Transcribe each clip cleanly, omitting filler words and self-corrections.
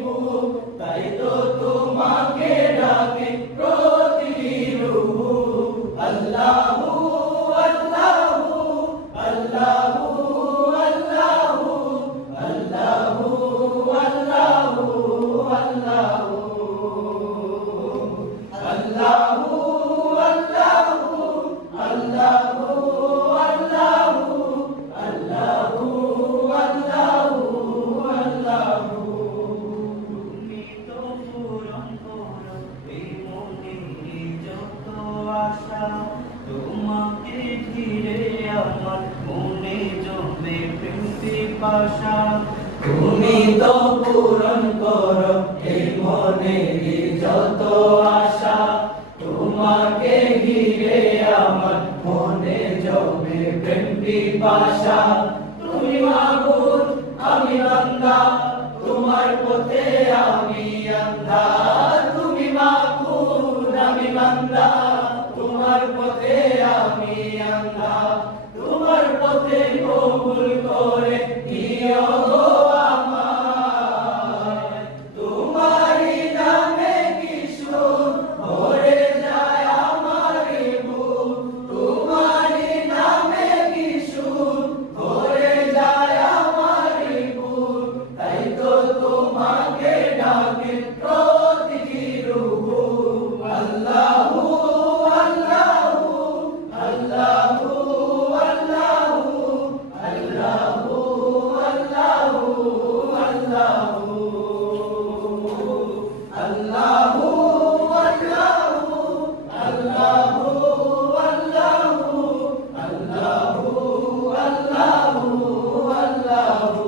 বুক, তাই তো তোমাকে ডাকে প্রতিটি রূহ। আল্লাহু আল্লাহু আল্লাহু আল্লাহু আল্লাহু আল্লাহু আল্লাহু আল্লাহু আল্লাহু আল্লাহু আল্লাহু আল্লাহু আল্লাহু। তুমি তো পূরণ করো এই মনের যত আশা, তোমাকে ঘিরে আমার মনে জমে প্রেম পিপাসা। তুমি তো পূরণ করো এই মনের যত আশা, তোমাকে ঘিরে আমার মনে জমে প্রেম পিপাসা। তুমি মাবুদ, আমি বান্দা, তোমার পথে আমি অন্ধা। তুমি মাবুদ, আমি বান্দা, তোমার পথে আমি অন্ধা। তোমার পথে কবুল করে নিও গো আমায়। তোমারই নামে কি সুর ভরে যায় আমার বুক, তোমারই নামে কি সুর ভরে যায় আমার বুক, তাই তো তোমাকে ডাকে প্রতিটি রূহ। আল্লাহু আল্লাহু আল্লাহু আল্লাহু আল্লাহু আল্লাহু আল্লাহু আল্লাহু আল্লাহু আল্লাহু আল্লাহু আল্লাহু আল্লাহু।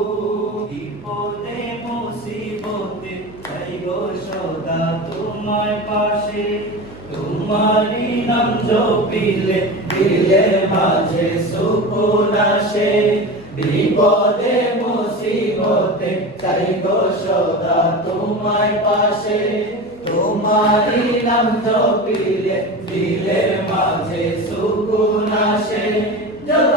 বিপদে মুসিবতে চাইবো সদা তোমার পাশে, তোমারই নাম জপিলে দিলের মাঝে সুকুন আসে। বিপদে মুসিবতে চাই গো সদা তোমায় পাশে, তোমারই নাম জপিলে দিলের মাঝে সুকুন আসে। যত